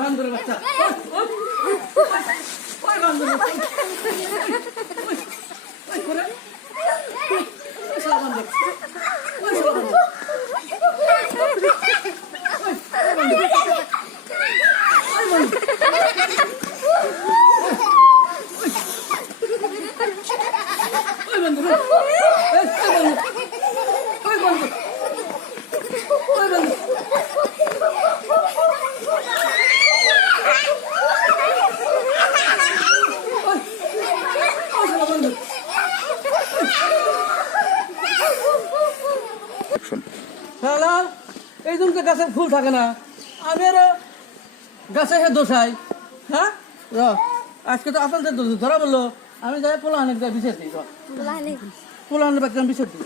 বান্দরের বাচ্চা বান্দর এই জন্য গাছের ফুল থাকে না আমি আরো গাছে দোষাই। হ্যাঁ আজকে তো আপনাদের ধরা বললো আমি যাই পোলা অনেক বিষয় দিই পোলা অনেক বাচ্চা বিষয় দিই।